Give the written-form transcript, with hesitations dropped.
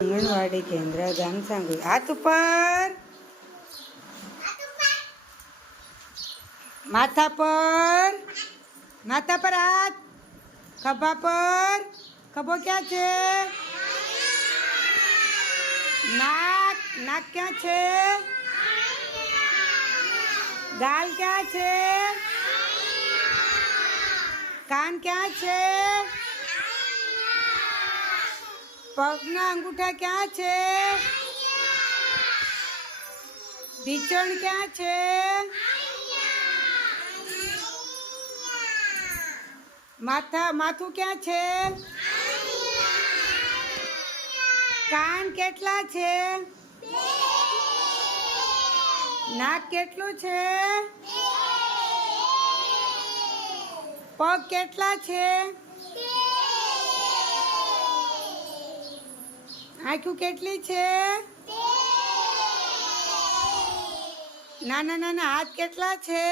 આંગણવાડી કેન્દ્ર ગામ સાંગવી. હાથ ઉપર, માથા પર, માથા પર હાથ, ખભા પર. ખભો ક્યાં છે? નાક, નાક ક્યાં છે? ગાલ ક્યાં છે? કાન ક્યાં છે? પગના અંગૂઠા ક્યાં છે? ઢીંચણ ક્યાં છે? માથું ક્યાં છે? કાન કેટલા છે? નાક કેટલું છે? પગ કેટલા છે? આંખું કેટલી છે? નાના નાના હાથ કેટલા છે?